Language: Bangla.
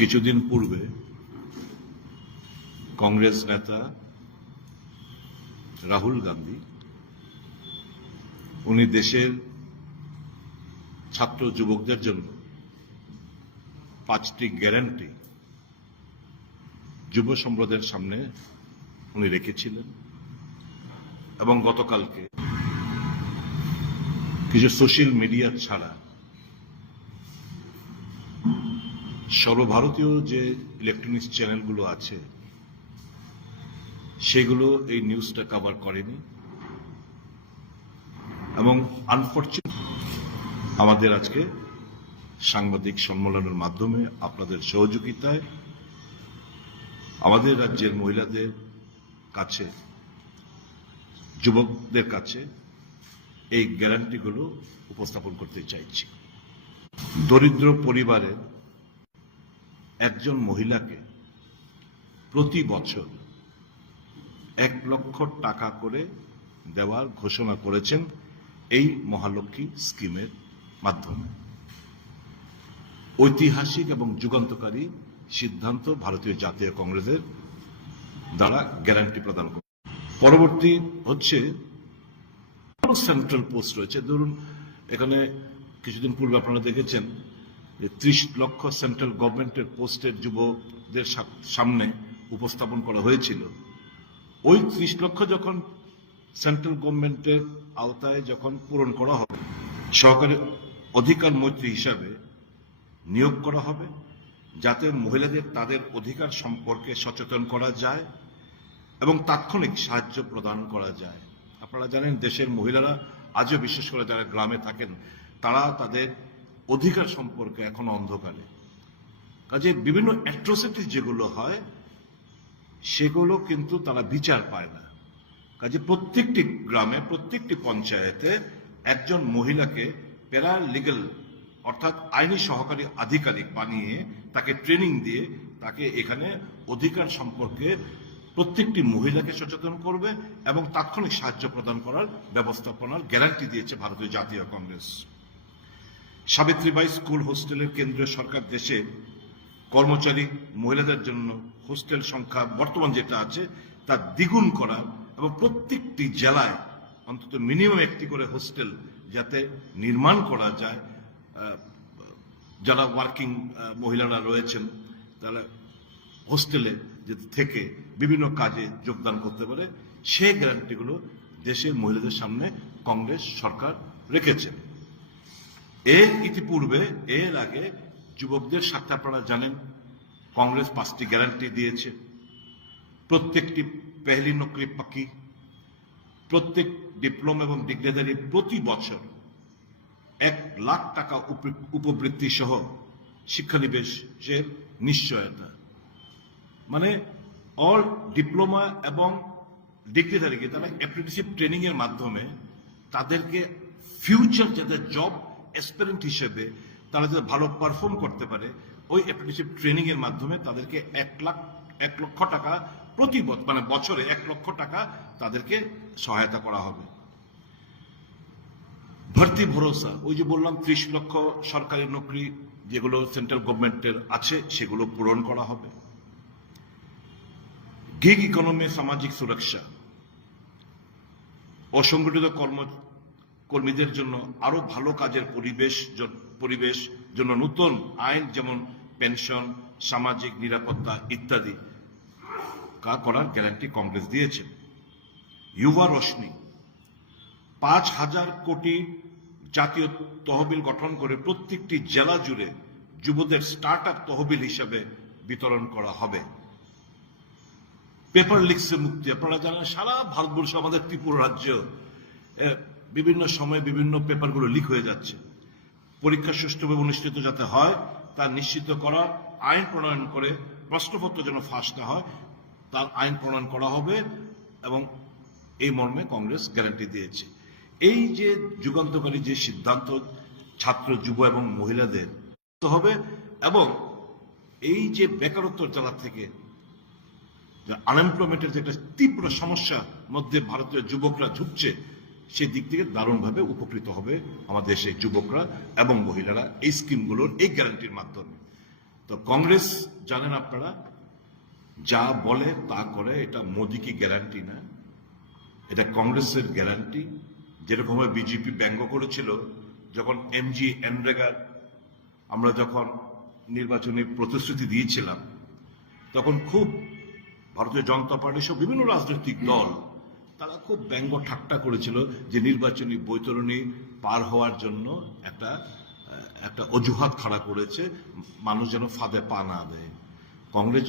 কিছুদিন পূর্বে কংগ্রেস নেতা রাহুল গান্ধী, উনি দেশের ছাত্র যুবকদের জন্য পাঁচটি গ্যারান্টি যুব সম্প্রদায়ের সামনে উনি রেখেছিলেন এবং গতকালকে কিছু সোশ্যাল মিডিয়া ছাড়া সর্বভারতীয় যে ইলেকট্রনিক্স চ্যানেলগুলো আছে, সেগুলো এই নিউজটা কভার করেনি। এবং আনফর্চুনেট আমাদের আজকে সাংবাদিক সম্মেলনের মাধ্যমে আপনাদের সহযোগিতায় আমাদের রাজ্যের মহিলাদের কাছে, যুবকদের কাছে এই গ্যারান্টিগুলো উপস্থাপন করতে চাইছি। দরিদ্র পরিবারের একজন মহিলাকে প্রতি বছর এক লক্ষ টাকা করে দেওয়ার ঘোষণা করেছেন এই মহালক্ষ্মী স্কিমের মাধ্যমে। ঐতিহাসিক এবং যুগান্তকারী সিদ্ধান্ত ভারতীয় জাতীয় কংগ্রেসের দ্বারা গ্যারান্টি প্রদান করে। পরবর্তী হচ্ছে সেন্ট্রাল পোস্ট রয়েছে। ধরুন, এখানে কিছুদিন পূর্বে আপনারা দেখেছেন ত্রিশ লক্ষ সেন্ট্রাল গভর্নমেন্টের পোস্টের যুবকদের সা- সামনে উপস্থাপন করা হয়েছিল। ওই ত্রিশ লক্ষ যখন সেন্ট্রাল গভর্নমেন্টের আওতায় যখন পূরণ করা হবে, সহকারী অধিকার মৈত্রী হিসাবে নিয়োগ করা হবে, যাতে মহিলাদের তাদের অধিকার সম্পর্কে সচেতন করা যায় এবং তাৎক্ষণিক সাহায্য প্রদান করা যায়। আপনারা জানেন, দেশের মহিলারা, আজও বিশেষ করে যারা গ্রামে থাকেন, তারা তাদের অধিকার সম্পর্কে এখন অন্ধকারে। কাজে বিভিন্ন অ্যাট্রোসিটি যেগুলো হয়, সেগুলো কিন্তু তারা বিচার পায় না। কাজে প্রত্যেকটি গ্রামে, প্রত্যেকটি পঞ্চায়েতে একজন মহিলাকে প্যারা লিগেল অর্থাৎ আইনি সহকারী আধিকারিক বানিয়ে তাকে ট্রেনিং দিয়ে তাকে এখানে অধিকার সম্পর্কে প্রত্যেকটি মহিলাকে সচেতন করবে এবং তাৎক্ষণিক সাহায্য প্রদান করার ব্যবস্থাপনার গ্যারান্টি দিয়েছে ভারতীয় জাতীয় কংগ্রেস। সাবিত্রীবাই স্কুল হোস্টেলের কেন্দ্রীয় সরকার দেশে কর্মচারী মহিলাদের জন্য হোস্টেল সংখ্যা বর্তমান যেটা আছে, তা দ্বিগুণ করা এবং প্রত্যেকটি জেলায় অন্তত মিনিমাম একটি করে হোস্টেল যাতে নির্মাণ করা যায়। যারা ওয়ার্কিং মহিলারা রয়েছেন, তারা হোস্টেলে যে থেকে বিভিন্ন কাজে যোগদান করতে পারে। সেই গ্যারান্টিগুলো দেশের মহিলাদের সামনে কংগ্রেস সরকার রেখেছেন এর ইতিপূর্বে, এর আগে যুবকদের সাথে আপনারা জানেন, কংগ্রেস পাঁচটি গ্যারান্টি দিয়েছে। প্রত্যেকটি পেহলি নকরি পাকি প্রত্যেক ডিপ্লোমা এবং ডিগ্রিধারী প্রতি বছর এক লাখ টাকা উপ- উপবৃত্তি সহ শিক্ষানিবেশের নিশ্চয়তা। মানে অল ডিপ্লোমা এবং ডিগ্রিধারীকে তারা অ্যাপ্রেন্টিসিপ ট্রেনিং এর মাধ্যমে তাদেরকে ফিউচার যাতে জব অ্যাসপিরেন্ট হিসেবে তারা যাতে ভালো পারফর্ম করতে পারে, ওই অ্যাপ্রেন্টিসিপ ট্রেনিং এর মাধ্যমে তাদেরকে এক লাখ, এক লক্ষ টাকা প্রতি মানে বছরে এক লক্ষ টাকা তাদেরকে সহায়তা করা হবে। ভর্তি ভরসা, ওই যে বললাম ত্রিশ লক্ষ সরকারি নকরি যেগুলো সেন্ট্রাল গভর্নমেন্টের আছে, সেগুলো পূরণ করা হবে। গিগ ইকোনমি সামাজিক সুরক্ষা, অসংগঠিত কর্ম কর্মীদের জন্য আরও ভালো কাজের পরিবেশ পরিবেশ জন্য নতুন আইন, যেমন পেনশন, সামাজিক নিরাপত্তা ইত্যাদি কা করার গ্যারান্টি কংগ্রেস দিয়েছে। ইউবা রোশনি, পাঁচ হাজার কোটি জাতীয় তহবিল গঠন করে প্রত্যেকটি জেলা জুড়ে যুবদের স্টার্ট আপ তহবিল হিসেবে বিতরণ করা হবে। পেপার লিক্সে মুক্তি, আপনারা জানেন সারা ভারতবর্ষ, আমাদের ত্রিপুরা রাজ্য বিভিন্ন সময়ে বিভিন্ন পেপারগুলো লিক হয়ে যাচ্ছে। পরীক্ষা সুষ্ঠুভাবে অনুষ্ঠিত যাতে হয়, তা নিশ্চিত করা আইন প্রণয়ন করে প্রশ্নপত্র যেন ফাঁস না হয়, তার আইন প্রণয়ন করা হবে এবং এই মর্মে কংগ্রেস গ্যারান্টি দিয়েছে। এই যে যুগান্তকারী যে সিদ্ধান্ত ছাত্র, যুব এবং মহিলাদের হবে এবং এই যে বেকারত্ব জেলা থেকে আনএমপ্লয়মেন্টের যে একটা তীব্র সমস্যার মধ্যে ভারতীয় যুবকরা ঝুঁকছে সেই দিক থেকে দারুণভাবে উপকৃত হবে আমাদের দেশের যুবকরা এবং মহিলারা এই স্কিমগুলোর এই গ্যারান্টির মাধ্যমে। তো কংগ্রেস, জানেন আপনারা, যা বলে তা করে, এটা মোদি কি গ্যারান্টি না? এটা কংগ্রেসের গ্যারান্টি। যেরকমভাবে বিজেপি ব্যঙ্গ করেছিল, যখন এমজি এনরেগার আমরা যখন নির্বাচনী প্রতিশ্রুতি দিয়েছিলাম, তখন খুব ভারতীয় জনতা পার্টি সহ বিভিন্ন রাজনৈতিক দল তারা খুব ব্যঙ্গ ঠাট্টা করেছিল যে নির্বাচনী বৈতরণী পার হওয়ার জন্য একটা একটা অজুহাত খাড়া করেছে। মানুষ যেন ফাঁদে পা না দেয়। কংগ্রেস